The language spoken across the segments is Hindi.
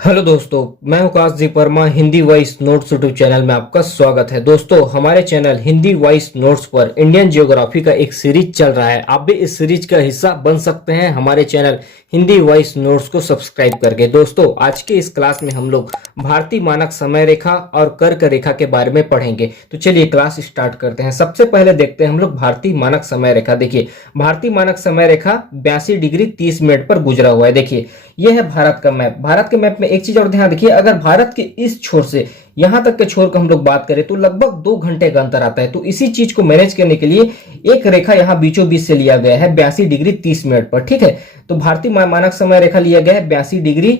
हेलो दोस्तों, मैं Akash G Verma Hindi voice notes YouTube channel में आपका स्वागत है। दोस्तों, हमारे चैनल हिंदी वॉइस नोट्स पर इंडियन ज्योग्राफी का एक सीरीज चल रहा है। आप भी इस सीरीज का हिस्सा बन सकते हैं हमारे चैनल हिंदी वॉइस नोट्स को सब्सक्राइब करके। दोस्तों, आज के इस क्लास में हम लोग भारतीय मानक समय रेखा और कर्क रेखा के बारे में पढ़ेंगे। तो चलिए क्लास स्टार्ट करते हैं। सबसे पहले देखते हैं हम लोग भारतीय मानक समय रेखा। देखिए, भारतीय मानक समय रेखा 82 डिग्री 30 मिनट पर गुजरा हुआ है। देखिए, यह है भारत का मैप। भारत के मैप में एक चीज और ध्यान रखिए, अगर भारत के इस छोर से यहां तक के छोर का हम लोग बात करें तो लगभग 2 घंटे का अंतर आता है। तो इसी चीज को मैनेज करने के लिए एक रेखा यहां बीचों बीच से लिया गया है 82 डिग्री 30 मिनट पर। ठीक है, तो भारतीय मानक समय रेखा लिया गया है 82 डिग्री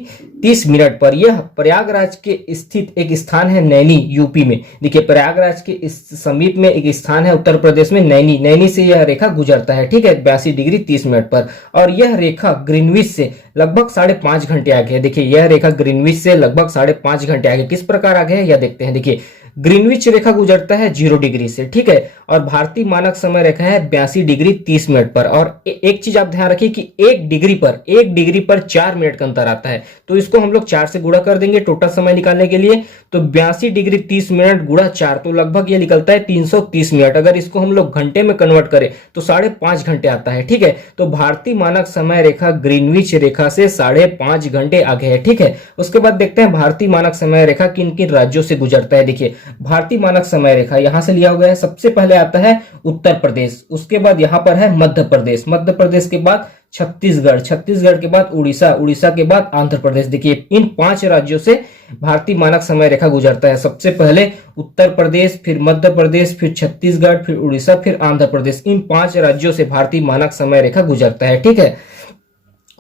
30 मिनट पर। यह प्रयागराज के स्थित एक स्थान है नैनी, यूपी में। देखिए, प्रयागराज के इस समीप में एक स्थान है उत्तर प्रदेश में नैनी। नैनी से यह रेखा गुजरता है। ठीक है, 82 डिग्री 30 मिनट पर। और यह रेखा ग्रीनविच से लगभग 5.5 घंटे आगे है। देखिए, यह रेखा ग्रीनविच से लगभग 5.5 घंटे आगे। किस प्रकार आगे है यह देखते हैं। देखिए, ग्रीनविच रेखा गुजरता है 0 डिग्री से। ठीक है, और भारतीय मानक समय रेखा है 82 डिग्री 30 मिनट पर। और एक चीज आप ध्यान रखिए कि 1 डिग्री पर 4 मिनट का अंतर आता है। तो इसको हम लोग 4 से गुणा कर देंगे टोटल समय निकालने के लिए। तो 82 डिग्री 30 मिनट गुणा 4, तो लगभग ये निकलता है 330 मिनट। अगर इसको हम लोग घंटे में कन्वर्ट करें तो 5.5 घंटे आता है। ठीक है, तो भारतीय मानक समय रेखा ग्रीनविच रेखा से 5.5 घंटे आगे है। ठीक है, उसके बाद देखते हैं भारतीय मानक समय रेखा किन किन राज्यों से गुजरता है। देखिए, भारतीय मानक समय रेखा यहां से लिया हुआ है। सबसे पहले आता है उत्तर प्रदेश, उसके बाद यहां पर है मध्य प्रदेश, मध्य प्रदेश के बाद छत्तीसगढ़, छत्तीसगढ़ के बाद उड़ीसा, उड़ीसा के बाद आंध्र प्रदेश। देखिए, इन 5 राज्यों से भारतीय मानक समय रेखा गुजरता है। सबसे पहले उत्तर प्रदेश, फिर मध्य प्रदेश, फिर छत्तीसगढ़, फिर उड़ीसा, फिर आंध्र प्रदेश। इन 5 राज्यों से भारतीय मानक समय रेखा गुजरता है। ठीक है,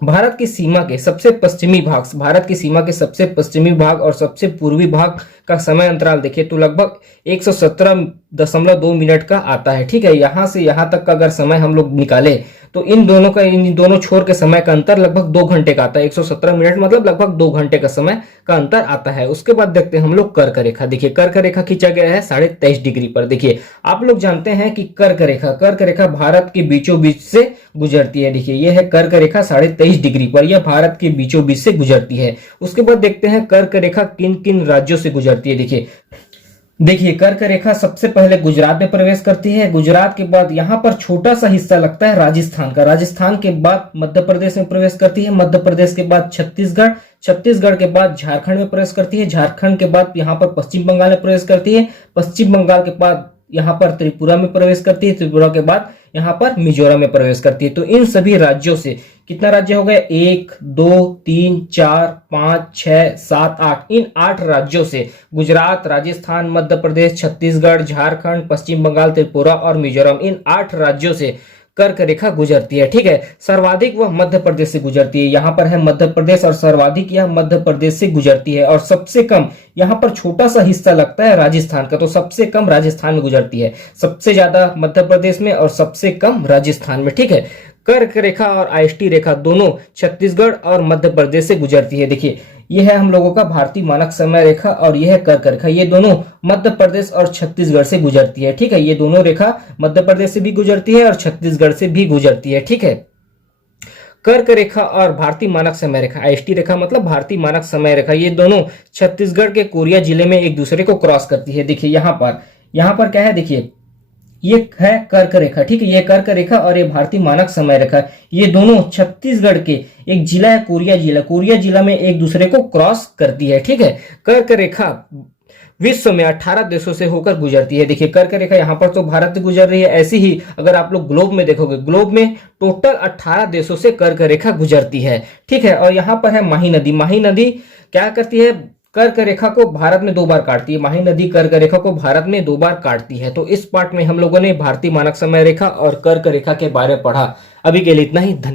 भारत की सीमा के सबसे पश्चिमी भाग, भारत की सीमा के सबसे पश्चिमी भाग और सबसे पूर्वी भाग का समय अंतराल देखिए तो लगभग 117.2 मिनट का आता है। ठीक है, यहां से यहां तक का अगर समय हम लोग निकाले तो इन दोनों छोर के समय का अंतर लगभग 2 घंटे का आता है। 117 मिनट मतलब लगभग 2 घंटे का समय का अंतर आता है। उसके बाद देखते हैं हम लोग कर्क रेखा। देखिए, कर्क रेखा खींचा गया है 23.5 डिग्री पर। देखिए, आप लोग जानते हैं कि कर्क रेखा भारत के बीचों बीच से गुजरती है। देखिए, यह है कर्क रेखा 23.5 डिग्री पर, यह भारत के बीचों बीच से गुजरती है। उसके बाद देखते हैं कर्क रेखा किन किन राज्यों से गुजरती है। देखिए, कर्क रेखा सबसे पहले गुजरात में प्रवेश करती है। गुजरात के बाद यहां पर छोटा सा हिस्सा लगता है राजस्थान का। राजस्थान के बाद मध्य प्रदेश में प्रवेश करती है। मध्य प्रदेश के बाद छत्तीसगढ़, छत्तीसगढ़ के बाद झारखंड में प्रवेश करती है। झारखंड के बाद यहां पर पश्चिम बंगाल में प्रवेश करती है। पश्चिम बंगाल के बाद यहां पर त्रिपुरा में प्रवेश करती है। त्रिपुरा के बाद यहां पर मिजोरम में प्रवेश करती है। तो इन सभी राज्यों से कितना राज्य हो गए, 1 2 3 4 5 6 7 8, इन 8 राज्यों से गुजरात, राजस्थान, मध्य प्रदेश, छत्तीसगढ़, झारखंड, पश्चिम बंगाल, त्रिपुरा और मिजोरम, इन 8 राज्यों से कर्क रेखा गुजरती है। ठीक है, सर्वाधिक वह मध्य प्रदेश से गुजरती है। यहां पर है मध्य प्रदेश और सर्वाधिक यह मध्य प्रदेश से गुजरती है। और सबसे कम यहां पर छोटा सा हिस्सा लगता है राजस्थान का, तो सबसे कम राजस्थान में गुजरती है। सबसे ज्यादा मध्य प्रदेश में और सबसे कम राजस्थान में। ठीक है, कर्क रेखा और आयष्टी रेखा दोनों छत्तीसगढ़ और मध्य प्रदेश से गुजरती है। देखिए, यह है हम लोगों का भारतीय मानक समय रेखा और यह है कर्क रेखा। ये दोनों मध्य प्रदेश और छत्तीसगढ़ से गुजरती है। ठीक है, ये दोनों रेखा मध्य प्रदेश से भी गुजरती है और छत्तीसगढ़ से भी गुजरती है। ठीक है, कर्क रेखा और भारतीय मानक समय रेखा, आयष्टी रेखा मतलब भारतीय मानक समय रेखा, ये दोनों छत्तीसगढ़ के कोरिया जिले में एक दूसरे को क्रॉस करती है। देखिए, यहां पर क्या है, देखिए ये है कर्क रेखा। ठीक है, ये कर्क रेखा और ये भारतीय मानक समय रेखा, ये दोनों छत्तीसगढ़ के एक जिला है कोरिया जिला, कोरिया जिला में एक दूसरे को क्रॉस करती है। ठीक है, कर्क रेखा विश्व में 18 देशों से होकर गुजरती है। देखिए, कर्क रेखा यहाँ पर तो भारत से गुजर रही है। ऐसी ही अगर आप लोग ग्लोब में देखोगे, ग्लोब में टोटल 18 देशों से कर्क रेखा गुजरती है। ठीक है, और यहाँ पर है माही नदी। माही नदी क्या करती है, कर्क रेखा को भारत में 2 बार काटती है। माही नदी कर्क रेखा को भारत में 2 बार काटती है। तो इस पार्ट में हम लोगों ने भारतीय मानक समय रेखा और कर्क रेखा के बारे में पढ़ा। अभी के लिए इतना ही। धन्यवाद।